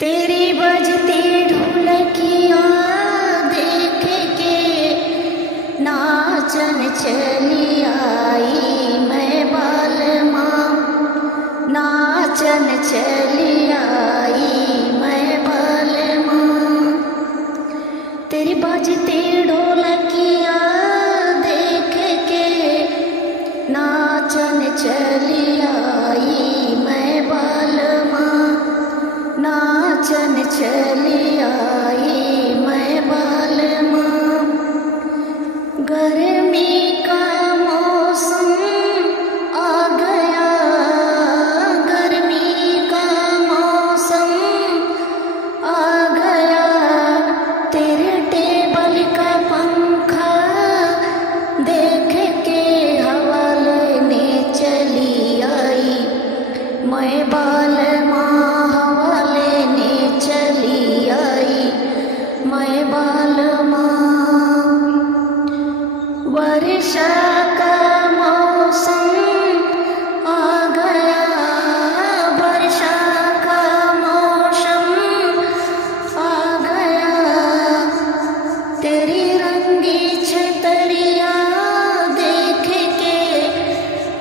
तेरी बजती ढोलकियाँ देख के नाचन चली आई मैं बालमा, नाचन चली आई मैं बालमा। तेरी बजती ढोलकियाँ देख के नाचन चली आई मैं बालमा, नाचन चली आई मैं बालमा। गर्मी का मौसम आ गया, गर्मी का मौसम आ गया। तेरे टेबल का पंखा देख के हवा लेने चली आई मैं बालमा, हवा लेने चली आई मैं बालमा। वर्षा का मौसम आ गया, वर्षा का मौसम आ गया। तेरी रंगी छतरिया देख के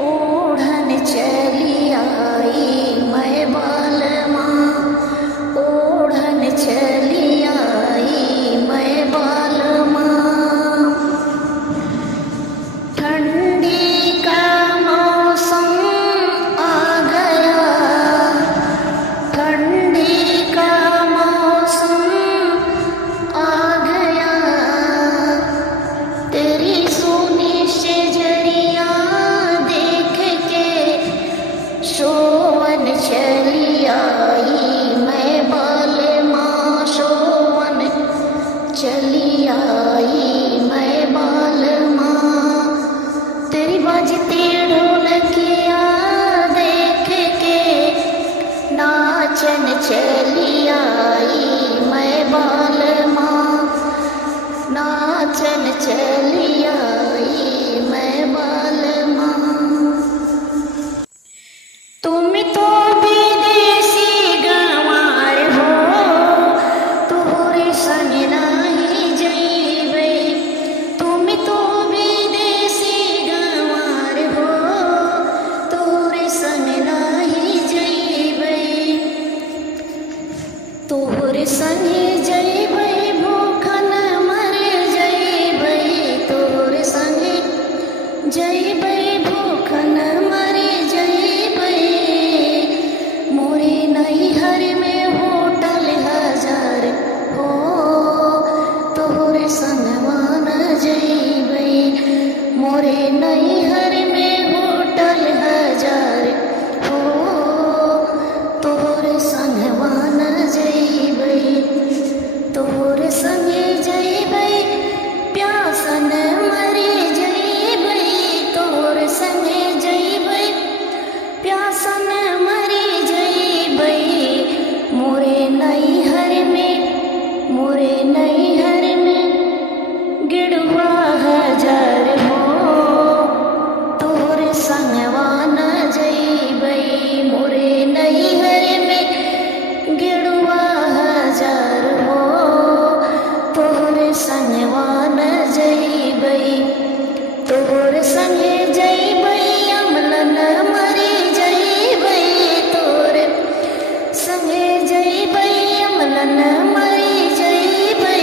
ओढ़न चली आई मैं बालमा, ओढ़न चली आई मैं बालमा। ठंडी का मौसम आ गया, ठंडी का मौसम आ गया। तेरी सोनी शेजरिया देख के सोवन चली आई मैं बालमा, सोवन चली आई मैं बालमा। तेरी बजती ढोलकियाँ देख के नाचन चली आई मैं बालमा, नाचन चली आई मैं बालमा। तुम तो विदेशी गंवार हो, तोहरे संग नाही जइबै। तुम तो विदेशी गंवार हो, तोहरे संग नाही जइबै। तोहरे संग जइबै भूखन मर जइबै, तोहरे संग जइबै भूखन मर जइबै। मोरे नैहर में होटल हजार हो, तोहरे संगवा न जइबै। मोरे नैहर में होटल हजार हो, तोहरे संगवा न जइबै। तोहरे संगे जइबै प्यासन मर जइबै, तोहरे संगे जइबै प्यासन मर जइबै। मोरे नैहर में, मोरे नैहर में गिड़वा हजार हो, तोहरे संगवा न जइबै। मोरे नैहर में गिड़वा हजार हो, तोहरे संगवा न जइबै। तोहरे संगे जइबै अमलन मर जइबै, तोहरे संगे जइबै अमलन मर जइबै।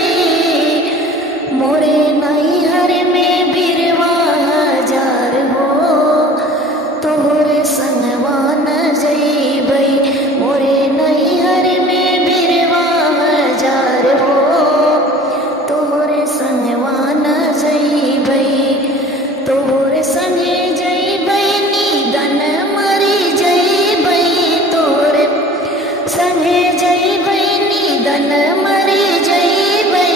मोरे नैहर में बिरवा हजार हो, तोहरे संगवा न जइबै। मोरे नैहर में बिरवा हजार हो, तोहरे संगवा न जइबै। तोहरे संगे जइबै निधन मर जइबै, तोहरे संगे जइबै निधन मर जइबै।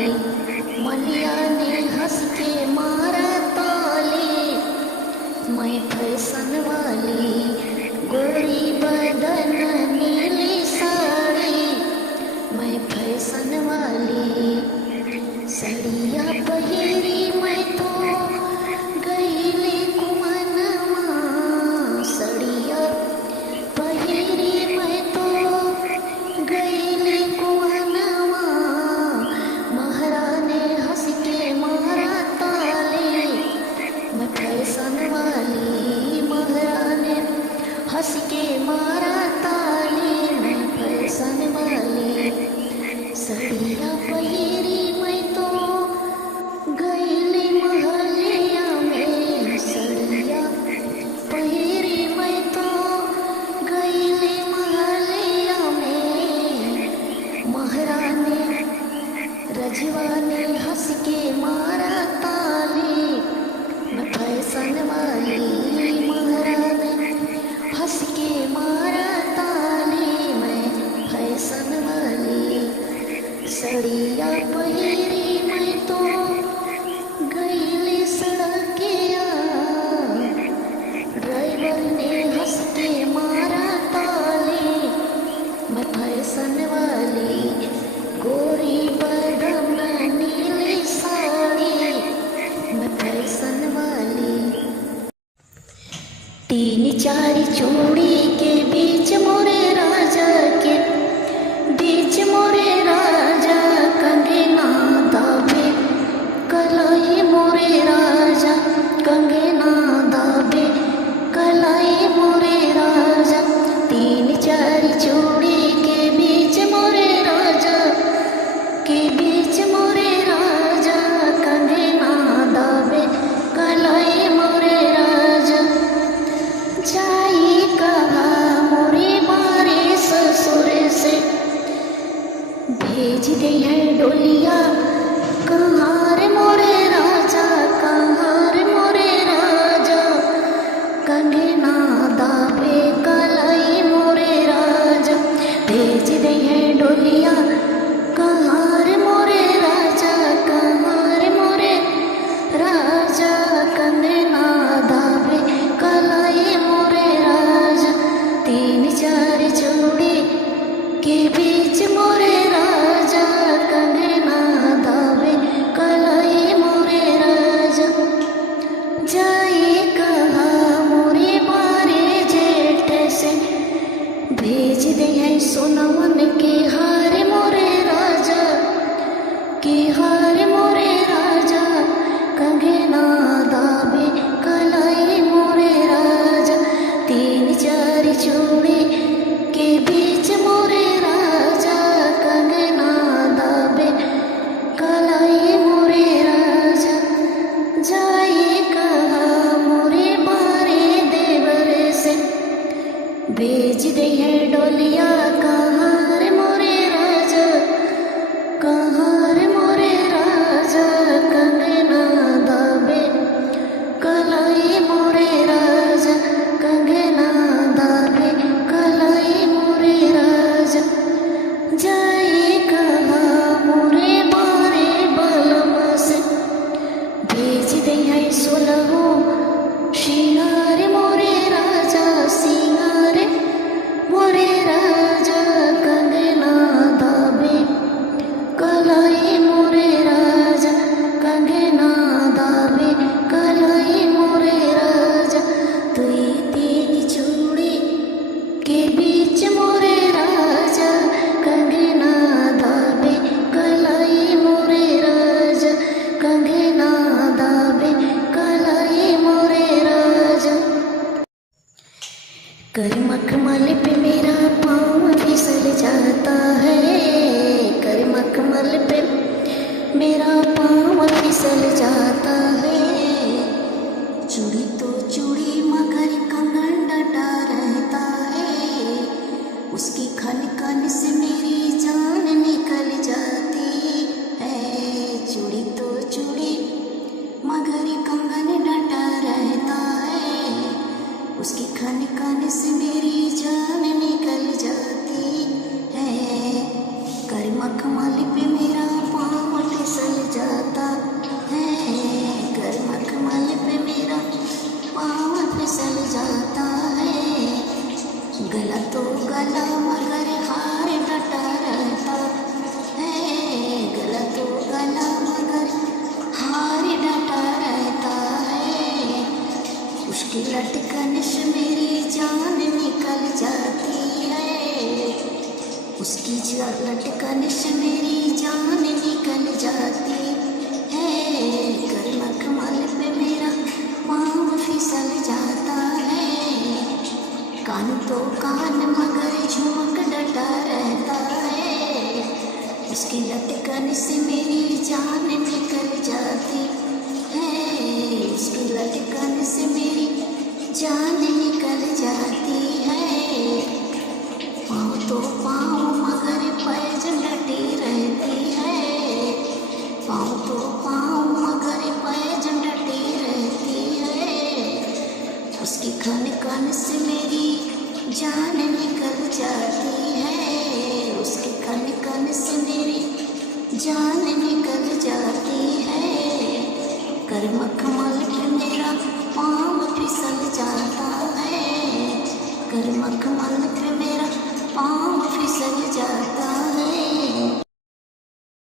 मलिया ने हंस के मारा ताली, मैं फैशन वाली गोरी बदन नीली साड़ी, मैं फैशन वाली सड़िया पहिरी मैं तो गईली कुमनवा, सड़िया पहिरी मैं तो गईली कुमनवा, महारानी हंस के मारा ताली, मैं फैशन वाली महारानी हंस के मारा ताली, मैं फैशन वाली सड़िया पहिरी मैं तो गईली महलिया में, सड़िया पहिरी मैं तो गईली महलिया में, महारानी रजवानी हंस के मारा ताली, मैं फैशन वाली महारानी हंस के मारा ताली, मैं फैशन वाली सड़िया पहिरी मैं तो गईली सड़किया, ड्राइवर ने हंस के मारा ताली, मैं फैशन वाली गोरी बदन नीली साड़ी, मैं फैशन वाली। तीन चार चूड़ी के बीच मोरे राजा के बीच मोरे राजा कंगना दाबे कलाई, मोरे राजा कंगना दाबे कलाई, मोरे राजा तीन चार चूड़ी के बीच मोरे राजा के बीच मोरे राजा कंगना दाबे कलाई, मोरे राजा जाई कहा मोरे मारे ससुर से भेज दे है डोलिया, कहाँ रे मोरे राजा कहाँ रे मोरे राजा कंगना दाबे कलाई, मोरे राजा भेज दे है डोलिया, कहाँ रे मोरे राजा कहाँ रे मोरे राजा कंगना दाबे कलाई, मोरे राजा तीन चार चूड़ी के बीच मोरे राजा कंगना दाबे कलाई, मोरे राजा जाए कहा मोरे बारे जेठ से भेज दे है सोनवन के हार, मोरे राजा के हार, मोरे राजा कंगना दाबे कलाई, मोरे राजा तीन चार चूड़ी के बीच मोरे राजा कंगना दाबे कलाई, मोरे राजा जाए कहा मोरे बारे देवर से भेज दे है डोलिया, कहाँ रे मोरे राजा कहाँ रे मोरे राजा कंगना दाबे कलाई, मोरे राजा कंगना दाबे कलाई, मोरे राजा जाए कहा मोरे बारे बलम से भेज दे है सोलहो सिंगार, मोरे राजा सिंगार, मोरे राजा कंगना दाबे कलाई, मोरे राजा कंगना दाबे कलाई, मोरे राजा दुई तीन चूड़ी के बीच मोरे राजा कंगना दाबे कलाई, मोरे राजा कंगना दाबे कलाई, मोरे राजा कर मखमल पे मेरा पाँव फिसल जाता है, कर मखमल पे मेरा पाँव फिसल जाता है, चूड़ी तो चूड़ी मगर कंगन डटा रहता है, उसकी खन खन से मेरी जान निकल जाती है, चूड़ी तो चूड़ी मगर कंगन डटा रहता है, उसकी खन खन से मेरी जान निकल जाती है, कर मखमल पे मेरा पाँव फिसल लटकन से मेरी जान निकल जाती है, उसकी लटकन से मेरी जान निकल जाती है। करमा कमल पे मेरा पाँव फिसल जाता है, कान तो कान मगर झुमक डटा रहता है, उसकी लटकन से मेरी जान निकल जाती है, उसकी लटकन से मेरी जान निकल जाती है। पाँव तो पाँव मगर पैजन डटी रहती है, पाँव तो पाँव मगर पैजन डटी रहती है, उसकी खन खन से मेरी जान निकल जाती है, उसकी खन खन से मेरी जान निकल जाती है। कर्म कमल पे मेरा पाँव फिसल जाता है, कर्म कमल पे मेरा पाँव फिसल जाता